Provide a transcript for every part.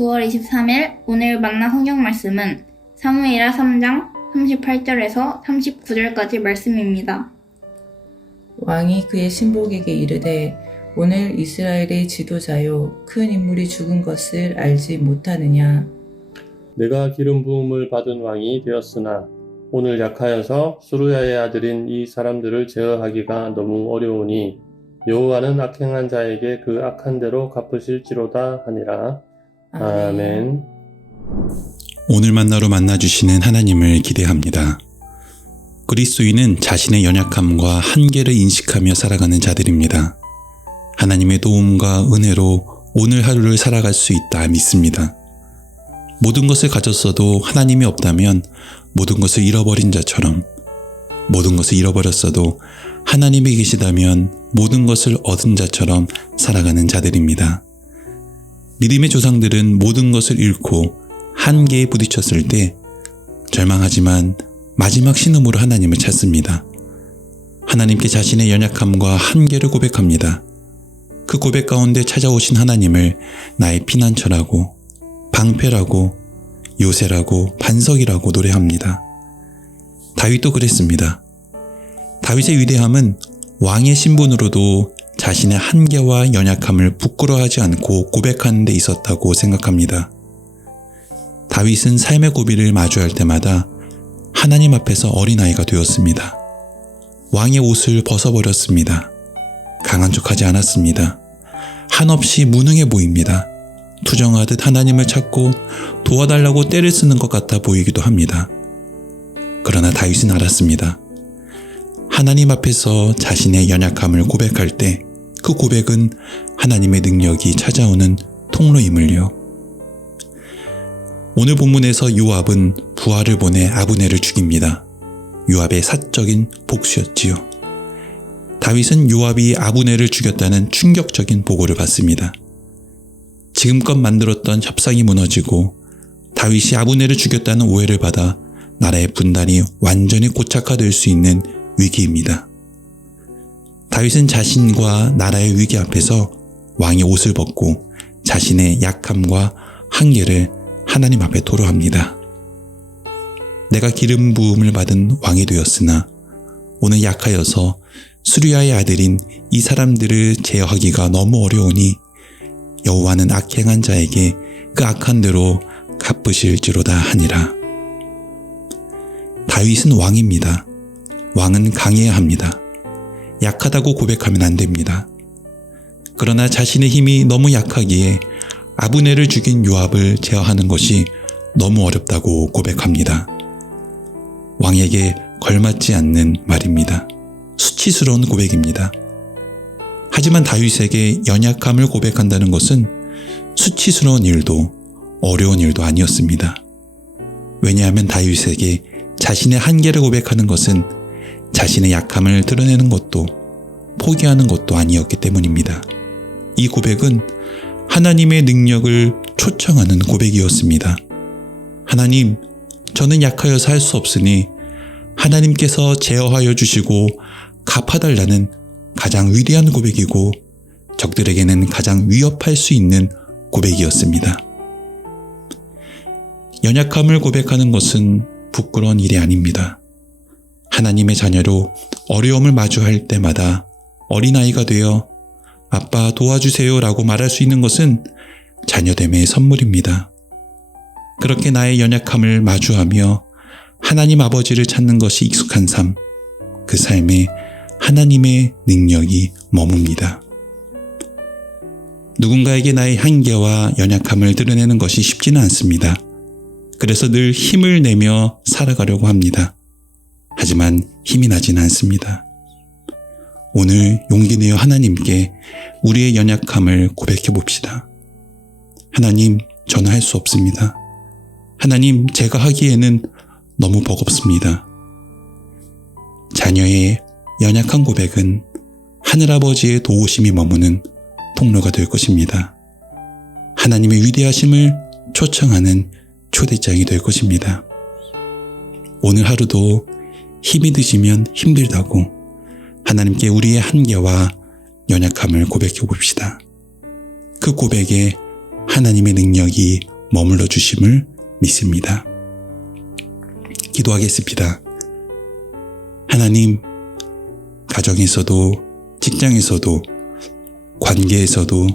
9월 23일 오늘 만난 성경 말씀은 사무엘하 3장 38절에서 39절까지 말씀입니다. 왕이 그의 신복에게 이르되 오늘 이스라엘의 지도자요 큰 인물이 죽은 것을 알지 못하느냐. 내가 기름 부음을 받은 왕이 되었으나 오늘 약하여서 수르야의 아들인 이 사람들을 제어하기가 너무 어려우니 여호와는 악행한 자에게 그 악한 대로 갚으실지로다 하니라. 아멘. 오늘 만나로 만나주시는 하나님을 기대합니다. 그리스도인은 자신의 연약함과 한계를 인식하며 살아가는 자들입니다. 하나님의 도움과 은혜로 오늘 하루를 살아갈 수 있다 믿습니다. 모든 것을 가졌어도 하나님이 없다면 모든 것을 잃어버린 자처럼, 모든 것을 잃어버렸어도 하나님이 계시다면 모든 것을 얻은 자처럼 살아가는 자들입니다. 믿음의 조상들은 모든 것을 잃고 한계에 부딪혔을 때 절망하지만 마지막 신음으로 하나님을 찾습니다. 하나님께 자신의 연약함과 한계를 고백합니다. 그 고백 가운데 찾아오신 하나님을 나의 피난처라고, 방패라고, 요새라고, 반석이라고 노래합니다. 다윗도 그랬습니다. 다윗의 위대함은 왕의 신분으로도 자신의 한계와 연약함을 부끄러워하지 않고 고백하는 데 있었다고 생각합니다. 다윗은 삶의 고비를 마주할 때마다 하나님 앞에서 어린아이가 되었습니다. 왕의 옷을 벗어버렸습니다. 강한 척하지 않았습니다. 한없이 무능해 보입니다. 투정하듯 하나님을 찾고 도와달라고 떼를 쓰는 것 같아 보이기도 합니다. 그러나 다윗은 알았습니다. 하나님 앞에서 자신의 연약함을 고백할 때 그 고백은 하나님의 능력이 찾아오는 통로임을요. 오늘 본문에서 요압은 부하를 보내 아브넬을 죽입니다. 요압의 사적인 복수였지요. 다윗은 요압이 아브넬을 죽였다는 충격적인 보고를 받습니다. 지금껏 만들었던 협상이 무너지고 다윗이 아브넬을 죽였다는 오해를 받아 나라의 분단이 완전히 고착화될 수 있는 위기입니다. 다윗은 자신과 나라의 위기 앞에서 왕의 옷을 벗고 자신의 약함과 한계를 하나님 앞에 토로합니다. 내가 기름 부음을 받은 왕이 되었으나 오늘 약하여서 수르야의 아들인 이 사람들을 제어하기가 너무 어려우니 여호와는 악행한 자에게 그 악한 대로 갚으실지로다 하니라. 다윗은 왕입니다. 왕은 강해야 합니다. 약하다고 고백하면 안 됩니다. 그러나 자신의 힘이 너무 약하기에 아브넬을 죽인 요압을 제어하는 것이 너무 어렵다고 고백합니다. 왕에게 걸맞지 않는 말입니다. 수치스러운 고백입니다. 하지만 다윗에게 연약함을 고백한다는 것은 수치스러운 일도 어려운 일도 아니었습니다. 왜냐하면 다윗에게 자신의 한계를 고백하는 것은 자신의 약함을 드러내는 것도 포기하는 것도 아니었기 때문입니다. 이 고백은 하나님의 능력을 초청하는 고백이었습니다. 하나님, 저는 약하여서 할 수 없으니 하나님께서 제어하여 주시고 갚아달라는 가장 위대한 고백이고 적들에게는 가장 위협할 수 있는 고백이었습니다. 연약함을 고백하는 것은 부끄러운 일이 아닙니다. 하나님의 자녀로 어려움을 마주할 때마다 어린아이가 되어 아빠 도와주세요 라고 말할 수 있는 것은 자녀됨의 선물입니다. 그렇게 나의 연약함을 마주하며 하나님 아버지를 찾는 것이 익숙한 삶, 그 삶에 하나님의 능력이 머뭅니다. 누군가에게 나의 한계와 연약함을 드러내는 것이 쉽지는 않습니다. 그래서 늘 힘을 내며 살아가려고 합니다. 하지만 힘이 나지는 않습니다. 오늘 용기 내어 하나님께 우리의 연약함을 고백해 봅시다. 하나님, 저는 할 수 없습니다. 하나님, 제가 하기에는 너무 버겁습니다. 자녀의 연약한 고백은 하늘아버지의 도우심이 머무는 통로가 될 것입니다. 하나님의 위대하심을 초청하는 초대장이 될 것입니다. 오늘 하루도 힘이 드시면 힘들다고 하나님께 우리의 한계와 연약함을 고백해 봅시다. 그 고백에 하나님의 능력이 머물러 주심을 믿습니다. 기도하겠습니다. 하나님, 가정에서도 직장에서도 관계에서도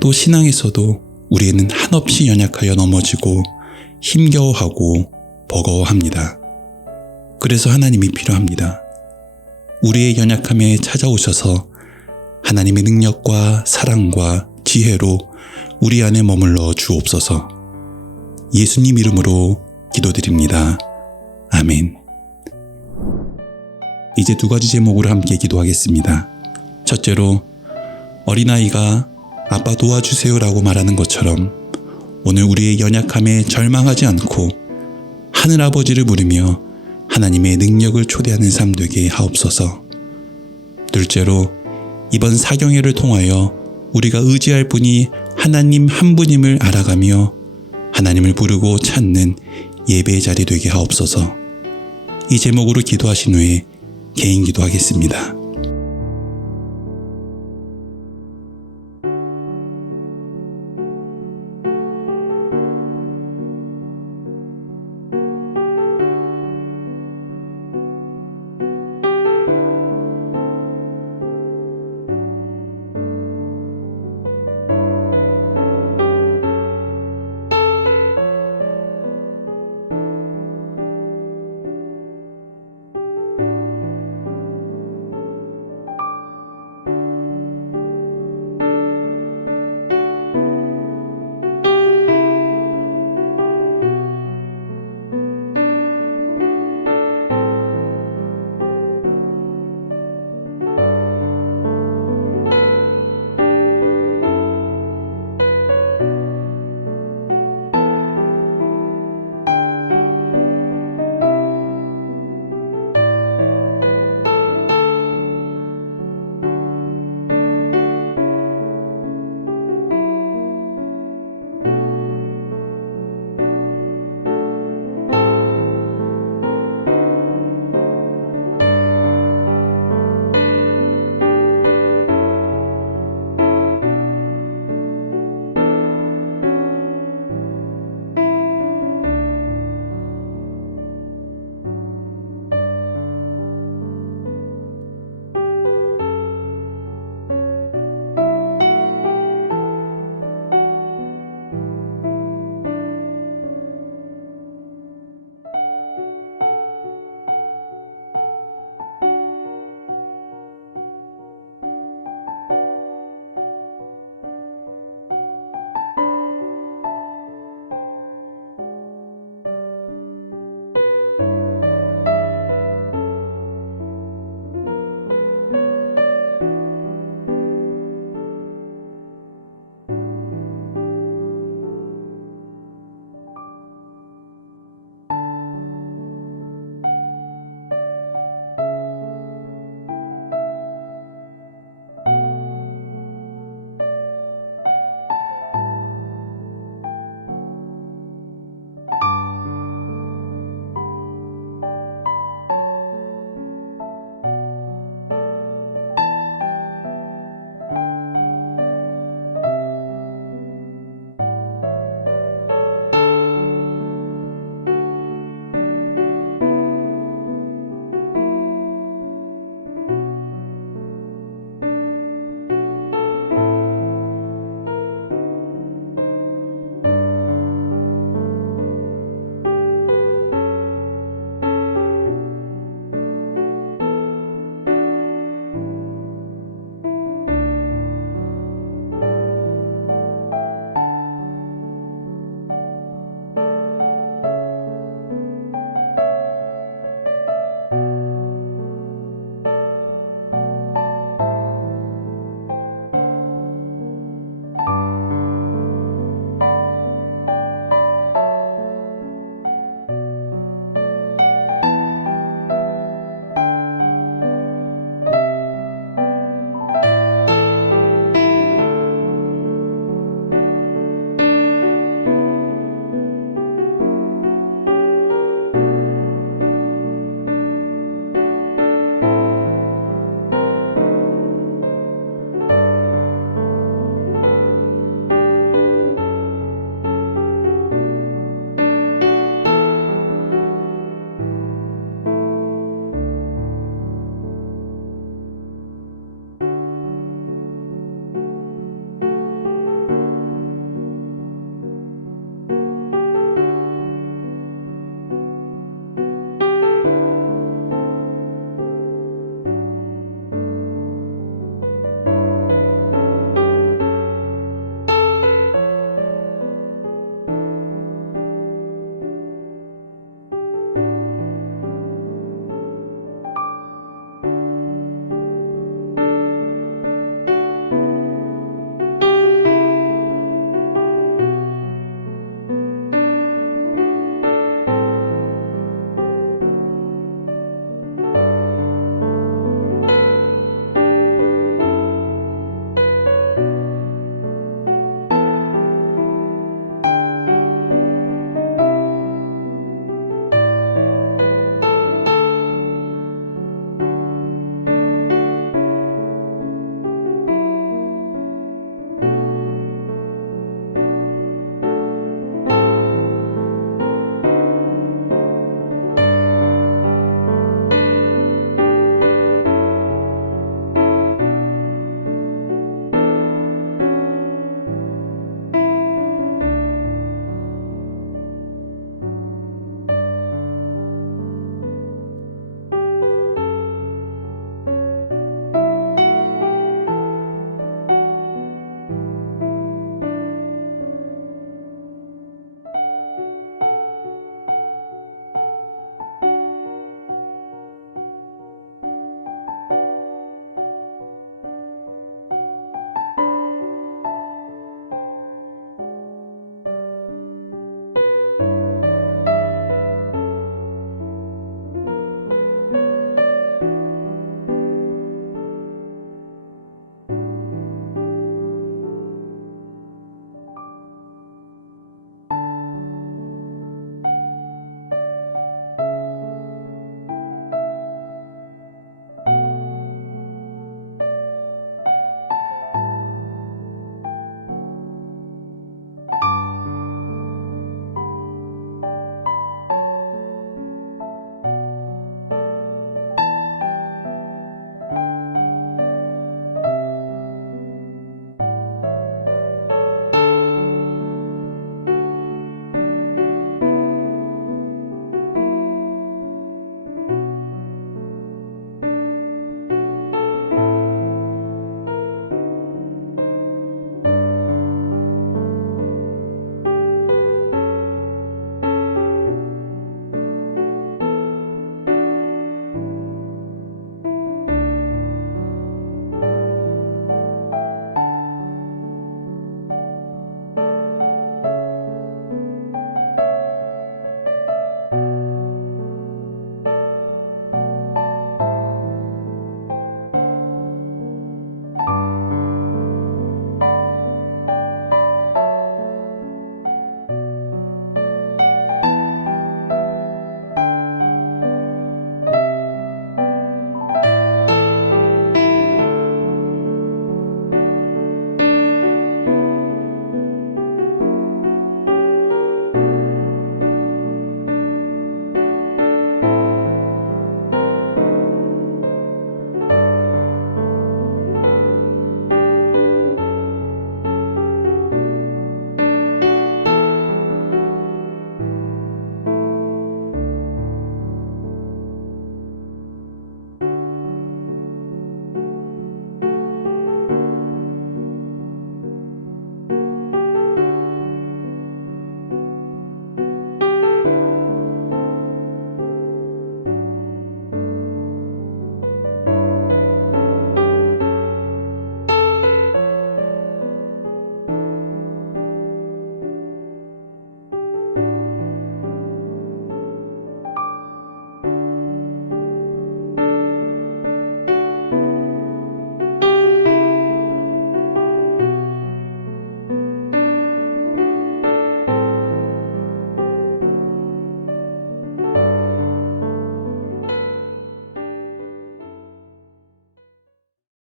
또 신앙에서도 우리는 한없이 연약하여 넘어지고 힘겨워하고 버거워합니다. 그래서 하나님이 필요합니다. 우리의 연약함에 찾아오셔서 하나님의 능력과 사랑과 지혜로 우리 안에 머물러 주옵소서. 예수님 이름으로 기도드립니다. 아멘. 이제 두 가지 제목으로 함께 기도하겠습니다. 첫째로 어린아이가 아빠 도와주세요라고 말하는 것처럼 오늘 우리의 연약함에 절망하지 않고 하늘아버지를 부르며 하나님의 능력을 초대하는 삶 되게 하옵소서. 둘째로 이번 사경회를 통하여 우리가 의지할 분이 하나님 한 분임을 알아가며 하나님을 부르고 찾는 예배의 자리 되게 하옵소서. 이 제목으로 기도하신 후에 개인 기도하겠습니다.